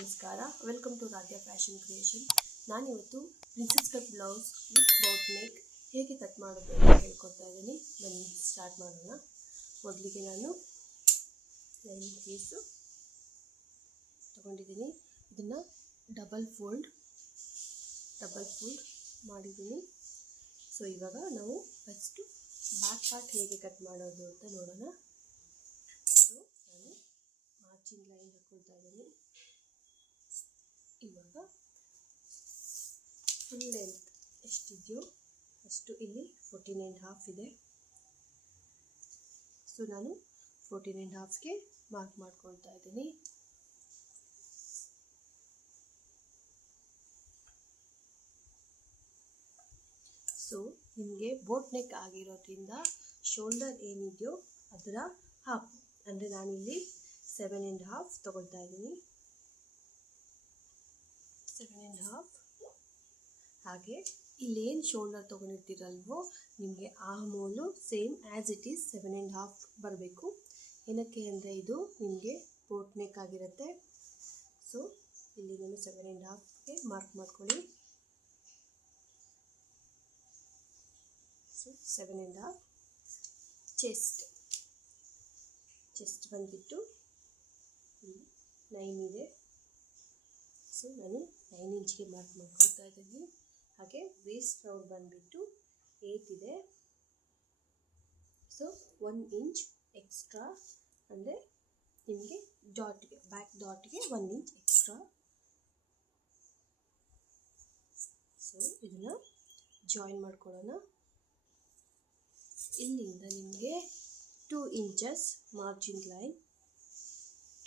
ನಮಸ್ಕಾರ, welcome to Radhya fashion creation. ನಾನಿವತ್ತು princess cut blouse with boat neck ಹೇಗೆ cut ಮಾಡೋದು ಅಂತ ಹೇಳ್ಕೊಡ್ತಾ ಇದ್ದೀನಿ. ಬನ್ನಿ ಸ್ಟಾರ್ಟ್ ಮಾಡೋಣ. ಮೊದಲಿಗೆ ನಾನು ಲೈನಿಂಗ್ ಪೀಸು ತಗೊಂಡಿದ್ದೀನಿ. ಇದನ್ನು ಡಬಲ್ ಫೋಲ್ಡ್ ಮಾಡಿದ್ದೀನಿ. ಸೊ ಇವಾಗ ನಾವು ಫಸ್ಟು ಬ್ಯಾಕ್ ಪಾರ್ಟ್ ಹೇಗೆ ಕಟ್ ಮಾಡೋದು ಅಂತ ನೋಡೋಣ. ಸೊ ನಾನು ಮಾರ್ಜಿನ್ ಲೈನ್ ಹಾಕ್ಕೊಳ್ತಾ ಇದ್ದೀನಿ. ಇವಾಗ ಫುಲ್ ಲೆಂತ್ ಎಷ್ಟಿದೆಯೋ ಅಷ್ಟು ಇಲ್ಲಿ 14.5 ಇದೆ. ಸೊ ನಾನು 14.5ಗೆ ಮಾರ್ಕ್ ಮಾಡ್ಕೊಳ್ತಾ ಇದ್ದೀನಿ. ಸೊ ನಿಮಗೆ ಬೋಟ್ ನೆಕ್ ಆಗಿರೋದ್ರಿಂದ ಶೋಲ್ಡರ್ ಏನಿದೆಯೋ ಅದರ ಹಾಫ್, ಅಂದರೆ ನಾನಿಲ್ಲಿ 7.5 ತಗೊಳ್ತಾ ಇದ್ದೀನಿ. 7.5. ಹಾಗೆ ಇಲ್ಲೇನು ಶೋಲ್ಡರ್ ತೊಗೊಂಡಿರ್ತೀರಲ್ವೋ ನಿಮಗೆ ಆ ಮೂಲು ಸೇಮ್ ಆ್ಯಸ್ ಇಟ್ ಈಸ್ 7.5 ಬರಬೇಕು. ಏನಕ್ಕೆ ಅಂದರೆ ಇದು ನಿಮಗೆ ಬೋಟ್ ನೆಕ್ ಆಗಿರುತ್ತೆ. ಸೊ ಇಲ್ಲಿ ನಾನು 7.5ಗೆ ಮಾರ್ಕ್ ಮಾಡ್ಕೊಳ್ಳಿ. ಸೊ 7.5. ಚೆಸ್ಟ್ ಬಂದುಬಿಟ್ಟು 9 ಇದೆ. ಸೊ ನಾನು 9 ಇಂಚ್ಗೆ ಮಾರ್ಕ್ ಮಾಡ್ಕೊಳ್ತಾ ಇದ್ದೀನಿ. ಹಾಗೆ ವೇಸ್ಟ್ ರೌಂಡ್ ಬಂದುಬಿಟ್ಟು 8 ಇದೆ. ಸೊ 1 ಇಂಚ್ ಎಕ್ಸ್ಟ್ರಾ, ಅಂದರೆ ನಿಮಗೆ ಡಾಟ್ಗೆ, ಬ್ಯಾಕ್ ಡಾಟ್ಗೆ 1 ಇಂಚ್ ಎಕ್ಸ್ಟ್ರಾ. ಸೊ ಇದನ್ನು ಜಾಯಿನ್ ಮಾಡ್ಕೊಳ್ಳೋಣ. ಇಲ್ಲಿಂದ ನಿಮಗೆ 2 ಇಂಚಸ್ ಮಾರ್ಜಿನ್ ಲೈನ್,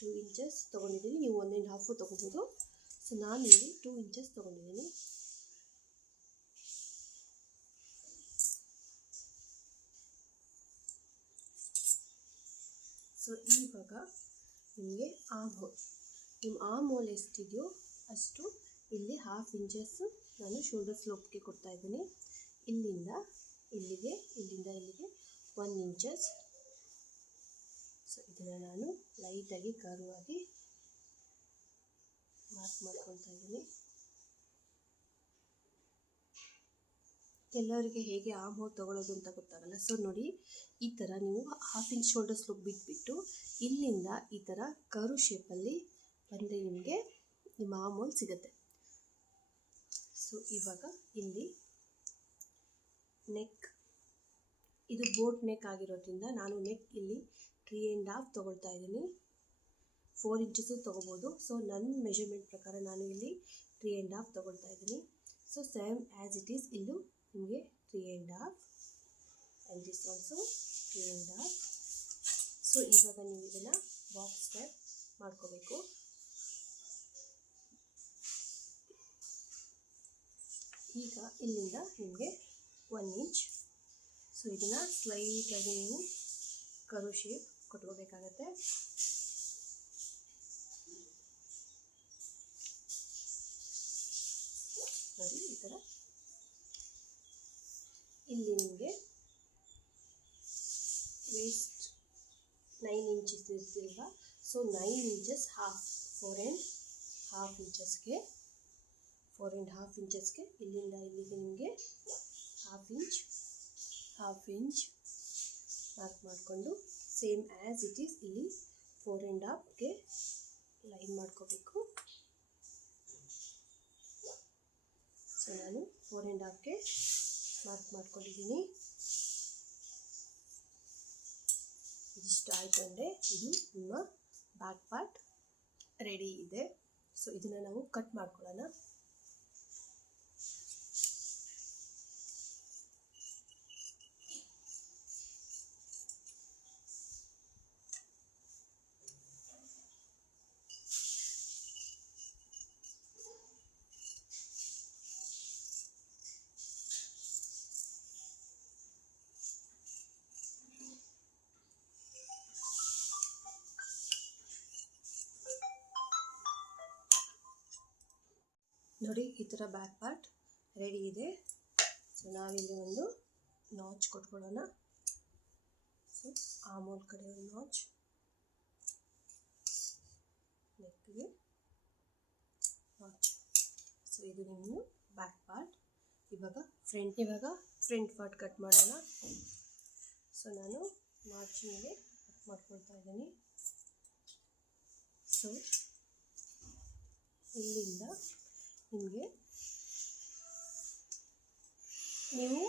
2 ಇಂಚಸ್ ತೊಗೊಂಡಿದ್ದೀನಿ. ನೀವು 1.5 ತೊಗೋಬೋದು. ಸೊ ನಾನಿಲ್ಲಿ 2 ಇಂಚಸ್ ತೊಗೊಂಡಿದ್ದೀನಿ. ಸೊ ಇವಾಗ ನಿಮಗೆ ನಿಮ್ಮ ಆರ್ಮ್ ಹೋಲ್ ಎಷ್ಟಿದೆಯೋ ಅಷ್ಟು ಇಲ್ಲಿ 1/2 ಇಂಚಸ್ಸು ನಾನು ಶೋಲ್ಡರ್ ಸ್ಲೋಪ್ಗೆ ಕೊಡ್ತಾ ಇದ್ದೀನಿ. ಇಲ್ಲಿಂದ ಇಲ್ಲಿಗೆ 1 ಇಂಚಸ್. ಸೊ ಇದನ್ನು ನಾನು ಲೈಟಾಗಿ ಕರ್ವಾಗಿ ಮಾರ್ಕ್ ಮಾಡ್ಕೊಳ್ತಾ ಇದ್ದೀನಿ. ಕೆಲವರಿಗೆ ಹೇಗೆ ಆರ್ಮ್ ಹೋಲ್ ತೊಗೊಳ್ಳೋದು ಅಂತ ಗೊತ್ತಾಗಲ್ಲ. ಸೊ ನೋಡಿ, ಈ ಥರ ನೀವು 1/2 ಇಂಚ್ ಶೋಲ್ಡರ್ ಸ್ಲೋಪ್ ಬಿಟ್ಬಿಟ್ಟು ಇಲ್ಲಿಂದ ಈ ಥರ ಕರು ಶೇಪಲ್ಲಿ ಬಂದರೆ ನಿಮಗೆ ನಿಮ್ಮ ಆರ್ಮ್ ಹೋಲ್ ಸಿಗುತ್ತೆ. ಸೊ ಇವಾಗ ಇಲ್ಲಿ ನೆಕ್, ಇದು ಬೋಟ್ ನೆಕ್ ಆಗಿರೋದ್ರಿಂದ ನಾನು ನೆಕ್ ಇಲ್ಲಿ 3.5 ತೊಗೊಳ್ತಾ ಇದ್ದೀನಿ. 4 ಇಂಚಸ್ಸು ತೊಗೋಬೋದು. ಸೊ ನನ್ನ ಮೆಷರ್ಮೆಂಟ್ ಪ್ರಕಾರ ನಾನು ಇಲ್ಲಿ 3.5 ತೊಗೊಳ್ತಾ ಇದ್ದೀನಿ. So same as it is ಇಲ್ಲೂ ನಿಮಗೆ 3.5 ಆ್ಯಂಡ್ ದಿಸ್ ಆಲ್ಸೋ 3.5. ಸೊ ಇವಾಗ ನೀವು ಇದನ್ನು ಬಾಕ್ಸ್ ಟೈಪ್ ಮಾಡ್ಕೋಬೇಕು. ಈಗ ಇಲ್ಲಿಂದ ನಿಮಗೆ 1 ಇಂಚ್. ಸೊ ಇದನ್ನು ಸ್ಲೈಟಾಗಿ ನೀವು ಕರು ಶೇಪ್ ಕೊಟ್ಕೋಬೇಕಾಗತ್ತೆ. ನೋಡಿ ಈ ಥರ. ಇಲ್ಲಿ ನಿಮಗೆ ವೇಸ್ಟ್ 9 ಇಂಚಸ್ ಇರ್ತಿಲ್ವ. ಸೊ 9 ಇಂಚಸ್ ಹಾಫ್, 4.5 ಇಂಚಸ್ಗೆ ಇಲ್ಲಿಂದ ಇಲ್ಲಿಗೆ ನಿಮಗೆ 1/2 ಇಂಚ್ ಮಾರ್ಕ್ ಮಾಡಿಕೊಂಡು ಸೇಮ್ ಆ್ಯಸ್ ಇಟ್ ಈಸ್ ಇಲ್ಲಿ 4.5ಗೆ ಲೈನ್ ಮಾಡ್ಕೋಬೇಕು. ಸೊ ನಾನು 4.5ಗೆ ಮಾರ್ಕ್ ಮಾಡ್ಕೊಂಡಿದ್ದೀನಿ. ಇದಿಷ್ಟು ಆಯಿತು ಅಂದರೆ ಇದು ನಿಮ್ಮ ಬ್ಯಾಕ್ ಪಾರ್ಟ್ ರೆಡಿ ಇದೆ. ಸೊ ಇದನ್ನು ನಾವು ಕಟ್ ಮಾಡ್ಕೊಳ್ಳೋಣ. ನೋಡಿ ಈ ಥರ ಬ್ಯಾಕ್ ಪಾರ್ಟ್ ರೆಡಿ ಇದೆ. ಸೊ ನಾವಿಲ್ಲಿ ಒಂದು ನಾಚ್ ಕೊಟ್ಕೊಳ್ಳೋಣ. ಸೊ ಆರ್ಮ್ ಹೋಲ್ ಕಡೆ ಒಂದು ನಾಚ್, ನೆಕ್ಗೆ ಇದು ನಿಮ್ಮ ಬ್ಯಾಕ್ ಪಾರ್ಟ್. ಇವಾಗ ಫ್ರಂಟ್ ಪಾರ್ಟ್ ಕಟ್ ಮಾಡೋಣ. ಸೊ ನಾನು ಮಾರ್ಜಿನ್ಗೆ ಕಟ್ ಮಾಡ್ಕೊಳ್ತಾ ಇದ್ದೀನಿ. ಸೊ ಇಲ್ಲಿಂದ ನಿಮಗೆ ನೀವು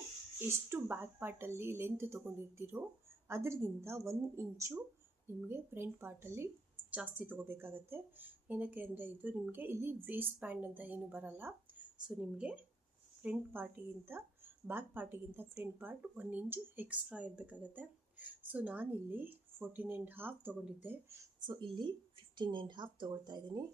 ಎಷ್ಟು ಬ್ಯಾಕ್ ಪಾರ್ಟಲ್ಲಿ ಲೆಂತ್ ತೊಗೊಂಡಿರ್ತೀರೋ ಅದರಿಗಿಂತ 1 ಇಂಚು ನಿಮಗೆ ಫ್ರಂಟ್ ಪಾರ್ಟಲ್ಲಿ ಜಾಸ್ತಿ ತೊಗೋಬೇಕಾಗತ್ತೆ. ಏನಕ್ಕೆ ಅಂದರೆ ಇದು ನಿಮಗೆ ಇಲ್ಲಿ ವೇಸ್ಟ್ ಬ್ಯಾಂಡ್ ಅಂತ ಏನು ಬರಲ್ಲ. ಸೊ ನಿಮಗೆ ಫ್ರಂಟ್ ಪಾರ್ಟಿಗಿಂತ ಬ್ಯಾಕ್ ಪಾರ್ಟಿಗಿಂತ ಫ್ರಂಟ್ ಪಾರ್ಟ್ 1 ಇಂಚು ಎಕ್ಸ್ಟ್ರಾ ಇರಬೇಕಾಗತ್ತೆ. ಸೊ ನಾನಿಲ್ಲಿ 14.5 ತೊಗೊಂಡಿದ್ದೆ. ಸೊ ಇಲ್ಲಿ 15.5 ತೊಗೊಳ್ತಾ ಇದ್ದೀನಿ.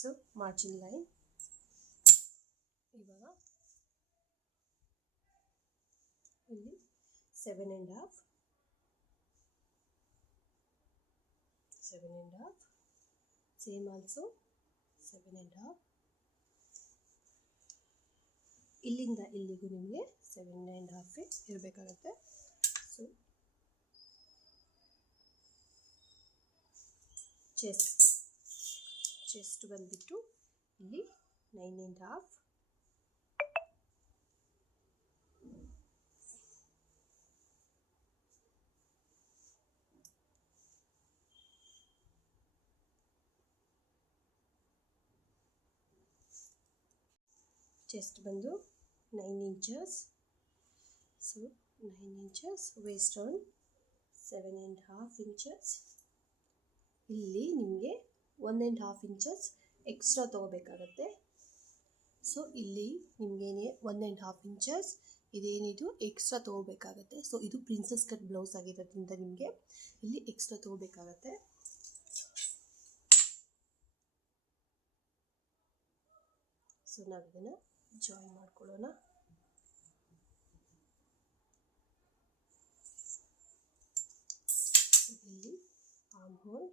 ಸೊ ಮಾರ್ಜಿನ್ ಲೈನ್ ಇವಾಗ ಇಲ್ಲಿ 7.5 ಸೇಮ್ ಆಲ್ಸೋ 7.5 ಇಲ್ಲಿಂದ ಇಲ್ಲಿಗೂ ನಿಮಗೆ 7.5 ಇರಬೇಕಾಗತ್ತೆ. ಸೊ ಚೆಸ್ಟ್ ಬಂದುಬಿಟ್ಟು ಇಲ್ಲಿ 9.5 ಚೆಸ್ಟ್ ಬಂದು 9 inches. So 9 inches, waste round 7.5 inches. ಇಲ್ಲಿ ನಿಮಗೆ 1.5 ಇಂಚಸ್ ಎಕ್ಸ್ಟ್ರಾ ತೊಗೋಬೇಕಾಗತ್ತೆ. ಸೊ ಇಲ್ಲಿ ನಿಮಗೇನೆ 1.5 ಇಂಚಸ್ ಇದೇನಿದು ಎಕ್ಸ್ಟ್ರಾ ತೊಗೋಬೇಕಾಗತ್ತೆ. ಸೊ ಇದು ಪ್ರಿನ್ಸಸ್ ಕಟ್ ಬ್ಲೌಸ್ ಆಗಿರೋದ್ರಿಂದ ನಿಮಗೆ ಇಲ್ಲಿ ಎಕ್ಸ್ಟ್ರಾ ತೊಗೋಬೇಕಾಗತ್ತೆ. ಸೊ ನಾವಿದನ್ನು ಜಾಯಿನ್ ಮಾಡ್ಕೊಳ್ಳೋಣ. ಇಲ್ಲಿ ಆರ್ಮ್ ಹೋಲ್,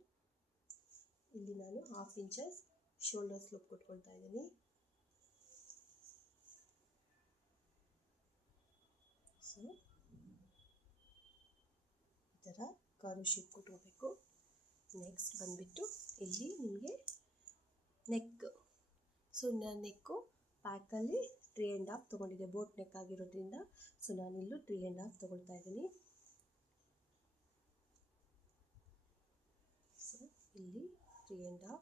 ಇಲ್ಲಿ ನಾನು 1/2 ಇಂಚಸ್ ಶೋಲ್ಡರ್ ಸ್ಲೋಪ್ ಕೊಟ್ಕೊಳ್ತಾ ಇದ್ದೀನಿ. ಸೊ ಈ ಥರ ಕರ್ವ್ ಶೇಪ್ ಕೊಟ್ಕೋಬೇಕು. ನೆಕ್ಸ್ಟ್ ಬಂದುಬಿಟ್ಟು ಇಲ್ಲಿ ನಿಮಗೆ ನೆಕ್. ಸೊ ನಾನು ನೆಕ್ಕು ಪ್ಯಾಕಲ್ಲಿ 3.5 ತೊಗೊಂಡಿದ್ದೆ, ಬೋಟ್ ನೆಕ್ ಆಗಿರೋದ್ರಿಂದ. ಸೊ ನಾನಿಲ್ಲೂ 3.5 ತೊಗೊಳ್ತಾ ಇದ್ದೀನಿ. ಸೊ ಇಲ್ಲಿ 3.5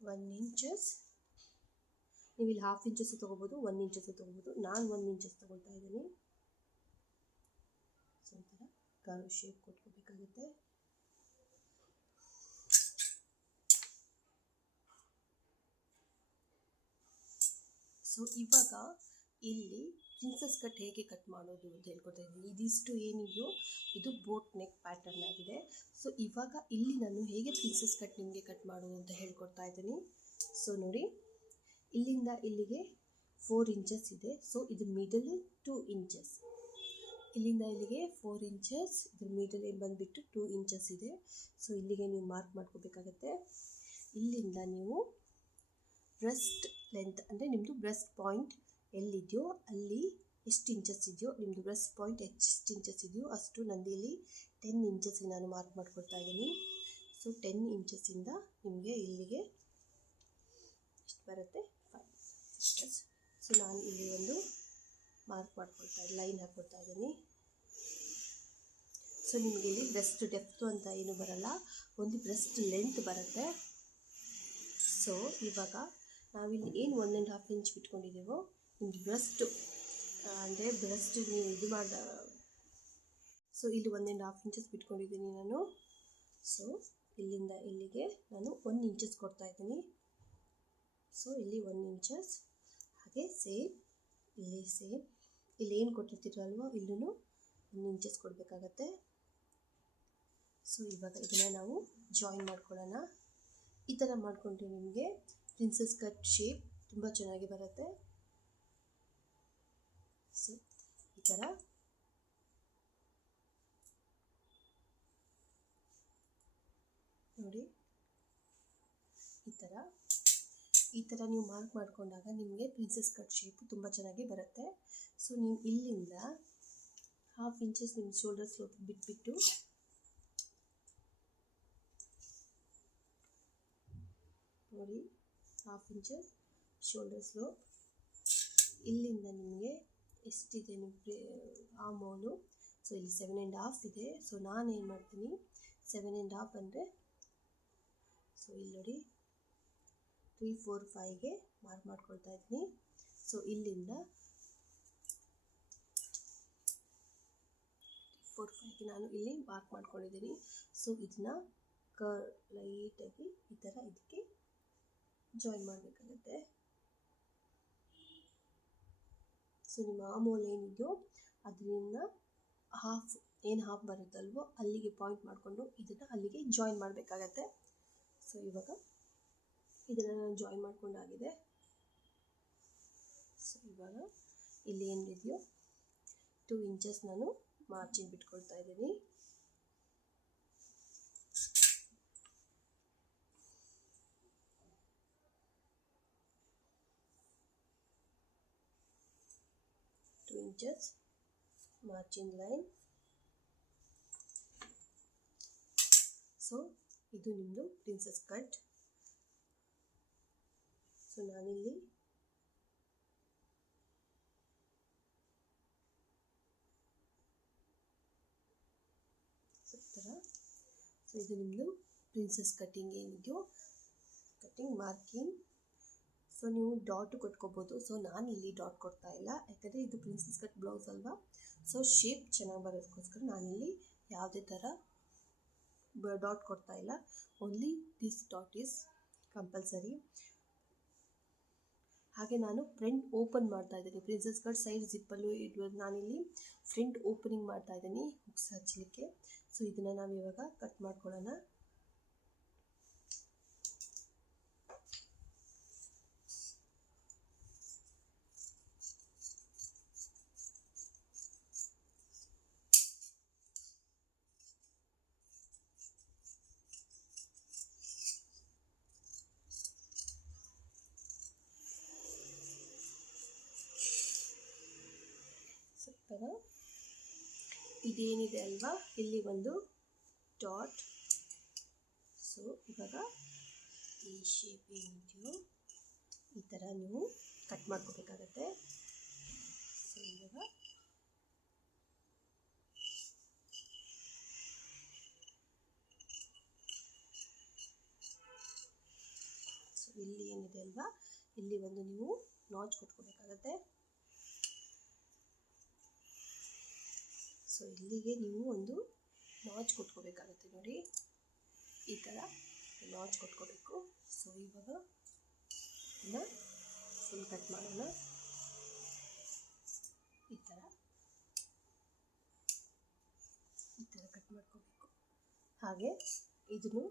1 ಇಂಚಸ್. ನೀವು ಇಲ್ಲಿ 1/2 ಇಂಚಸ್ ತೊಗೋಬೋದು, 1 ಇಂಚಸ್ ತೊಗೋಬೋದು. ನಾನು 1 ಇಂಚಸ್ ತೊಗೊಳ್ತಾ ಇದ್ದೀನಿ. ಸೊ ಈ ಥರ ಕರ್ವ್ ಶೇಪ್ ಕೊಟ್ಕೋಬೇಕಾಗುತ್ತೆ. ಸೊ ಇವಾಗ ಇಲ್ಲಿ ಪ್ರಿನ್ಸಸ್ ಕಟ್ ಹೇಗೆ ಕಟ್ ಮಾಡೋದು ಅಂತ ಹೇಳ್ಕೊಡ್ತಾ ಇದ್ದೀನಿ. ಇದಿಷ್ಟು ಏನಿದೆಯೋ ಇದು ಬೋಟ್ ನೆಕ್ ಪ್ಯಾಟರ್ನ್ ಆಗಿದೆ. ಸೊ ಇವಾಗ ಇಲ್ಲಿ ನಾನು ಹೇಗೆ ಪ್ರಿನ್ಸಸ್ ಕಟ್ ನಿಮಗೆ ಕಟ್ ಮಾಡೋದು ಅಂತ ಹೇಳ್ಕೊಡ್ತಾ ಇದ್ದೀನಿ. ಸೊ ನೋಡಿ, ಇಲ್ಲಿಂದ ಇಲ್ಲಿಗೆ 4 ಇಂಚಸ್ ಇದೆ. ಸೊ ಇದ್ರ ಮಿಡಲ್ 2 ಇಂಚಸ್. ಇಲ್ಲಿಂದ ಇಲ್ಲಿಗೆ 4 ಇಂಚಸ್, ಇದ್ರ ಮಿಡಲ್ ಏನು ಬಂದುಬಿಟ್ಟು 2 ಇಂಚಸ್ ಇದೆ. ಸೊ ಇಲ್ಲಿಗೆ ನೀವು ಮಾರ್ಕ್ ಮಾಡ್ಕೋಬೇಕಾಗತ್ತೆ. ಇಲ್ಲಿಂದ ನೀವು ಬ್ರೆಸ್ಟ್ ಲೆಂತ್ ಅಂದರೆ ನಿಮ್ಮದು ಬ್ರೆಸ್ಟ್ ಪಾಯಿಂಟ್ ಎಲ್ಲಿದೆಯೋ ಅಲ್ಲಿ ಎಷ್ಟು ಇಂಚಸ್ ಇದೆಯೋ, ನಿಮ್ಮದು ಬ್ರೆಸ್ಟ್ ಪಾಯಿಂಟ್ ಎಷ್ಟು ಇಂಚಸ್ ಇದೆಯೋ ಅಷ್ಟು ನಂದು ಇಲ್ಲಿ 10 ಇಂಚಸ್ಗೆ ನಾನು ಮಾರ್ಕ್ ಮಾಡ್ಕೊಳ್ತಾ ಇದ್ದೀನಿ. ಸೊ 10 ಇಂಚಸ್ಸಿಂದ ನಿಮಗೆ ಇಲ್ಲಿಗೆ ಎಷ್ಟು ಬರುತ್ತೆ 5 ಇಂಚಸ್. ಸೊ ನಾನು ಇಲ್ಲಿ ಒಂದು ಮಾರ್ಕ್ ಮಾಡ್ಕೊಳ್ತಾ ಲೈನ್ ಹಾಕ್ಕೊಳ್ತಾ ಇದ್ದೀನಿ. ಸೊ ನಿಮಗೆ ಇಲ್ಲಿ ಬ್ರೆಸ್ಟ್ ಡೆಪ್ತು ಅಂತ ಏನು ಬರಲ್ಲ, ಒಂದು ಬ್ರೆಸ್ಟ್ ಲೆಂತ್ ಬರುತ್ತೆ. ಸೊ ಇವಾಗ ನಾವಿಲ್ಲಿ ಏನು 1.5 ಇಂಚ್ ಬಿಟ್ಕೊಂಡಿದ್ದೀವೋ ನಿಮ್ಮದು ಬ್ರೆಸ್ಟ್ ಅಂದರೆ ಬ್ರೆಸ್ಟ್ ನೀವು ಇದು ಸೊ ಇಲ್ಲಿ 1.5 ಇಂಚಸ್ ಬಿಟ್ಕೊಂಡಿದ್ದೀನಿ ನಾನು. ಸೊ ಇಲ್ಲಿಂದ ಇಲ್ಲಿಗೆ ನಾನು 1 ಇಂಚಸ್ ಕೊಡ್ತಾ ಇದ್ದೀನಿ. ಸೊ ಇಲ್ಲಿ 1 ಇಂಚಸ್, ಹಾಗೆ ಸೇಮ್ ಇಲ್ಲಿ ಏನು ಕೊಟ್ಟಿರ್ತೀರಲ್ವ ಇಲ್ಲೂ 1 ಇಂಚಸ್ ಕೊಡಬೇಕಾಗತ್ತೆ. ಸೊ ಇವಾಗ ಇದನ್ನು ನಾವು ಜಾಯಿನ್ ಮಾಡ್ಕೊಳ್ಳೋಣ. ಈ ಥರ ಮಾಡಿಕೊಂಡ್ರೆ ನಿಮಗೆ ಪ್ರಿನ್ಸಸ್ ಕಟ್ ಶೇಪ್ ತುಂಬ ಚೆನ್ನಾಗಿ ಬರುತ್ತೆ. ಸೊ ಈ ಥರ ಈ ಥರ ನೀವು ಮಾರ್ಕ್ ಮಾಡಿಕೊಂಡಾಗ ನಿಮಗೆ ಪ್ರಿನ್ಸೆಸ್ ಕಟ್ ಶೇಪ್ ತುಂಬ ಚೆನ್ನಾಗಿ ಬರುತ್ತೆ. ಸೊ ನೀವು ಇಲ್ಲಿಂದ 1/2 ಇಂಚಸ್ ನಿಮ್ಮ ಶೋಲ್ಡರ್ ಸ್ಲೋಪ್ ಬಿಟ್ಬಿಟ್ಟು ನೋಡಿ 1/2 ಇಂಚಸ್ ಶೋಲ್ಡರ್ ಸ್ಲೋಪ್. ಇಲ್ಲಿಂದ ನಿಮಗೆ ಎಷ್ಟಿದೆ ನಿಮ್ಮ ಆರ್ಮೋಲು, ಸೊ ಇಲ್ಲಿ 7.5 ಇದೆ. ಸೊ ನಾನು ಏನು ಮಾಡ್ತೀನಿ, 7.5 ಅಂದರೆ ಸೊ ಇಲ್ಲಿ ನೋಡಿ 3, 4, 5ಗೆ ಮಾರ್ಕ್ ಮಾಡ್ಕೊಳ್ತಾ ಇದ್ದೀನಿ. ಸೊ ಇಲ್ಲಿಂದ 4, 5ಗೆ ನಾನು ಇಲ್ಲಿ ಮಾರ್ಕ್ ಮಾಡ್ಕೊಂಡಿದ್ದೀನಿ. ಸೊ ಇದನ್ನ ಲೈಟಾಗಿ ಈ ಥರ ಇದಕ್ಕೆ ಜಾಯಿನ್ ಮಾಡಬೇಕಾಗುತ್ತೆ. ಸೊ ನಿಮ್ಮ ಆರ್ಮೋಲ್ ಏನಿದೆಯೋ ಅದರಿಂದ ಹಾಫ್ ಬರುತ್ತಲ್ವೋ ಅಲ್ಲಿಗೆ ಪಾಯಿಂಟ್ ಮಾಡಿಕೊಂಡು ಇದನ್ನು ಅಲ್ಲಿಗೆ ಜಾಯಿನ್ ಮಾಡಬೇಕಾಗತ್ತೆ. ಸೊ ಇವಾಗ ಇದನ್ನು ನಾನು ಜಾಯಿನ್ ಮಾಡ್ಕೊಂಡಾಗಿದೆ. ಸೊ ಇವಾಗ ಇಲ್ಲಿ ಏನಿದೆಯೋ 2 ಇಂಚಸ್ ನಾನು ಮಾರ್ಜಿನ್ ಬಿಟ್ಕೊಳ್ತಾ ಇದ್ದೀನಿ. Inches margin line. ಸೊ ಇದು ನಿಮ್ಮದು ಪ್ರಿನ್ಸೆಸ್ ಕಟ್. ಸೊ ನಾನಿಲ್ಲಿ ಸೊ ಇದು ನಿಮ್ಮದು ಪ್ರಿನ್ಸೆಸ್ ಕಟ್ಟಿಂಗ್ ಏನಿದೆಯೋ ಕಟ್ಟಿಂಗ್ ಮಾರ್ಕಿಂಗ್. ಸೊ ನೀವು ಡಾಟ್ ಕೊಟ್ಕೋಬೋದು. ಸೊ ನಾನು ಇಲ್ಲಿ ಡಾಟ್ ಕೊಡ್ತಾ ಇಲ್ಲ, ಯಾಕಂದರೆ ಇದು ಪ್ರಿನ್ಸೆಸ್ ಕಟ್ ಬ್ಲೌಸ್ ಅಲ್ವಾ. ಸೊ ಶೇಪ್ ಚೆನ್ನಾಗಿ ಬರೋದಕ್ಕೋಸ್ಕರ ನಾನಿಲ್ಲಿ ಯಾವುದೇ ಥರ ಡಾಟ್ ಕೊಡ್ತಾ ಇಲ್ಲ. Only this dot is compulsory. ಹಾಗೆ ನಾನು ಫ್ರಂಟ್ ಓಪನ್ ಮಾಡ್ತಾ ಇದ್ದೀನಿ. ಪ್ರಿನ್ಸೆಸ್ ಕಟ್ ಸೈಡ್ ಜಿಪ್ಪಲ್ಲೂ ಇಡುವುದು ನಾನಿಲ್ಲಿ ಫ್ರಂಟ್ ಓಪನಿಂಗ್ ಮಾಡ್ತಾ ಇದ್ದೀನಿ ಹುಕ್ಸ್ ಹಚ್ಚಲಿಕ್ಕೆ. ಸೊ ಇದನ್ನು ನಾವು ಇವಾಗ ಕಟ್ ಮಾಡ್ಕೊಳ್ಳೋಣ. ಇದೇನಿದೆ ಅಲ್ವಾ, ಇಲ್ಲಿ ಒಂದು ಡಾಟ್. ಸೊ ಇವಾಗ ಈ ಶೇಪ್ ಏನಿದೆಯೋ ಈ ಥರ ನೀವು ಕಟ್ ಮಾಡ್ಕೋಬೇಕಾಗತ್ತೆ. ಸೊ ಇವಾಗ ಸೊ ಇಲ್ಲಿ ಏನಿದೆ ಅಲ್ವಾ, ಇಲ್ಲಿ ಒಂದು ನೀವು ನಾಚ್ ಕೊಟ್ಕೋಬೇಕಾಗತ್ತೆ. ಸೊ ಇಲ್ಲಿಗೆ ನೀವು ಒಂದು ನಾಚ್ ಕೊಟ್ಕೋಬೇಕಾಗುತ್ತೆ ನೋಡಿ, ಈ ಥರ ನಾಚ್ ಕೊಟ್ಕೋಬೇಕು. ಸೊ ಇವಾಗ ಇದನ್ನ ಫುಲ್ ಕಟ್ ಮಾಡೋಣ. ಈ ಥರ ಕಟ್ ಮಾಡ್ಕೋಬೇಕು. ಹಾಗೆ ಇದನ್ನು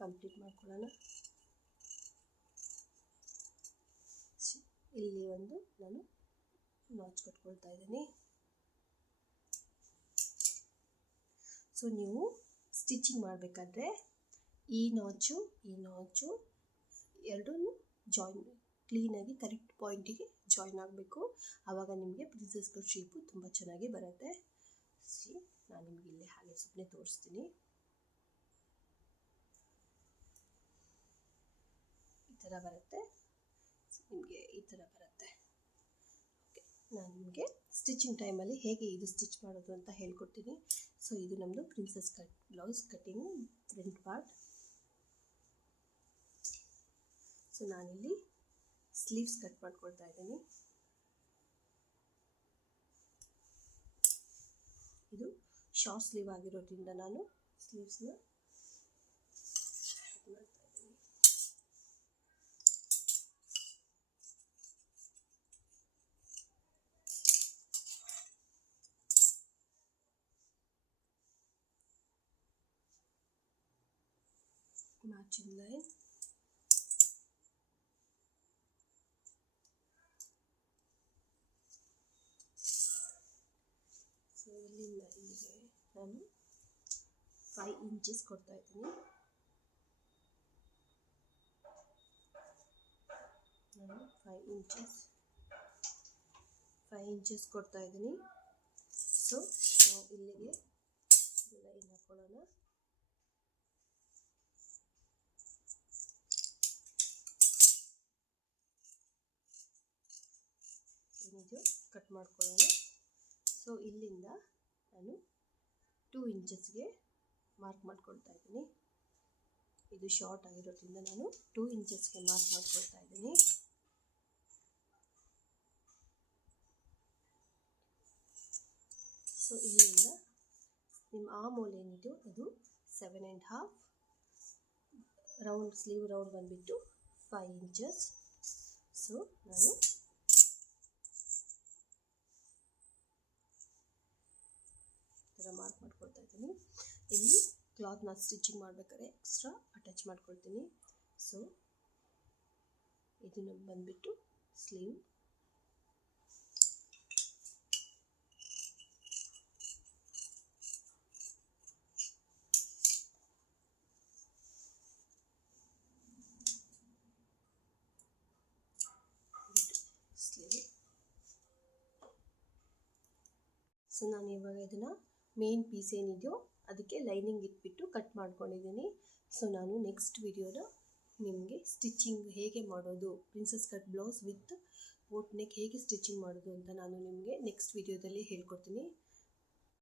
ಕಂಪ್ಲೀಟ್ ಮಾಡ್ಕೊಳ್ಳೋಣ. ಇಲ್ಲಿ ಒಂದು ನಾನು ನಾಚ್ ಕೊಟ್ಕೊಳ್ತಾ ಇದ್ದೀನಿ. ಸೊ ನೀವು ಸ್ಟಿಚಿಂಗ್ ಮಾಡಬೇಕಾದ್ರೆ ಈ ನಾಚು ಎರಡೂ ಕ್ಲೀನಾಗಿ ಕರೆಕ್ಟ್ ಪಾಯಿಂಟಿಗೆ ಜಾಯಿನ್ ಆಗಬೇಕು. ಆವಾಗ ನಿಮಗೆ ಪ್ರಿನ್ಸೆಸ್ ಕಟ್ ಶೇಪು ತುಂಬ ಚೆನ್ನಾಗಿ ಬರುತ್ತೆ. ನಾನು ನಿಮಗೆ ಇಲ್ಲಿ ಹಾಗೆ ಸುಮ್ಮನೆ ತೋರಿಸ್ತೀನಿ. ಈ ಥರ ಬರುತ್ತೆ, ನಿಮಗೆ ಈ ಥರ ಬರುತ್ತೆ. ಓಕೆ, ನಾನು ನಿಮಗೆ ಸ್ಟಿಚಿಂಗ್ ಟೈಮಲ್ಲಿ ಹೇಗೆ ಇದು ಸ್ಟಿಚ್ ಮಾಡೋದು ಅಂತ ಹೇಳ್ಕೊಡ್ತೀನಿ. ಸೊ ಇದು ನಮ್ಮದು princess cut blouse cutting front part. So ನಾನಿಲ್ಲಿ ಸ್ಲೀವ್ಸ್ ಕಟ್ ಮಾಡ್ಕೊಳ್ತಾ ಇದ್ದೀನಿ. ಇದು ಶಾರ್ಟ್ ಸ್ಲೀವ್ ಆಗಿರೋದ್ರಿಂದ ನಾನು ಸ್ಲೀವ್ಸ್ನ ಕಟ್ ಮಾಡ್ತಾ ಇದ್ದೀನಿ. matching line. ಸೊ ಇಲ್ಲಿಂದ ಇಲ್ಲಿಗೆ ನಾನು 5 ಇಂಚಸ್ ಕೊಡ್ತಾ ಇದ್ದೀನಿ. ನಾನು 5 ಇಂಚಸ್ ಕೊಡ್ತಾ ಇದ್ದೀನಿ. ಸೊ ನಾವು ಇಲ್ಲಿಗೆ ಲೈನ್ ಹಾಕೊಳ್ಳೋಣ. ಏನಿದು ಕಟ್ ಮಾಡ್ಕೊಳ್ಳೋಣ. ಸೊ ಇಲ್ಲಿಂದ ನಾನು 2 ಇಂಚಸ್ಗೆ ಮಾರ್ಕ್ ಮಾಡ್ಕೊಳ್ತಾ ಇದ್ದೀನಿ. ಇದು ಶಾರ್ಟ್ ಆಗಿರೋದ್ರಿಂದ ನಾನು 2 ಇಂಚಸ್ಗೆ ಮಾರ್ಕ್ ಮಾಡ್ಕೊಳ್ತಾ ಇದ್ದೀನಿ. ಸೊ ಇಲ್ಲಿಂದ ನಿಮ್ಮ ಆ ಮೂಲೆ ಏನಿದು ಅದು 7.5, ರೌಂಡ್ ಸ್ಲೀವ್ ರೌಂಡ್ ಬಂದುಬಿಟ್ಟು 5 ಇಂಚಸ್. ಸೊ ನಾನು ಈ ಥರ ಮಾರ್ಕ್ ಮಾಡ್ಕೊಳ್ತಾ ಇದ್ದೀನಿ. ಇಲ್ಲಿ ಕ್ಲಾತ್ನ ಸ್ಟಿಚಿಂಗ್ ಮಾಡಬೇಕಾದ್ರೆ ಎಕ್ಸ್ಟ್ರಾ ಅಟ್ಯಾಚ್ ಮಾಡ್ಕೊಳ್ತೀನಿ. ಸೊ ಇದು ಬಂದುಬಿಟ್ಟು ಸ್ಲೀವ್. ಸೊ ನಾನು ಇವಾಗ ಇದನ್ನು ಮೇನ್ ಪೀಸ್ ಏನಿದೆಯೋ ಅದಕ್ಕೆ ಲೈನಿಂಗ್ ಇಟ್ಬಿಟ್ಟು ಕಟ್ ಮಾಡ್ಕೊಂಡಿದ್ದೀನಿ. ಸೊ ನಾನು ನೆಕ್ಸ್ಟ್ ವಿಡಿಯೋದ ನಿಮಗೆ ಸ್ಟಿಚಿಂಗ್ ಹೇಗೆ ಮಾಡೋದು, princess cut blouse with boat neck ಹೇಗೆ ಸ್ಟಿಚಿಂಗ್ ಮಾಡೋದು ಅಂತ ನಾನು ನಿಮಗೆ ನೆಕ್ಸ್ಟ್ ವಿಡಿಯೋದಲ್ಲಿ ಹೇಳ್ಕೊಡ್ತೀನಿ.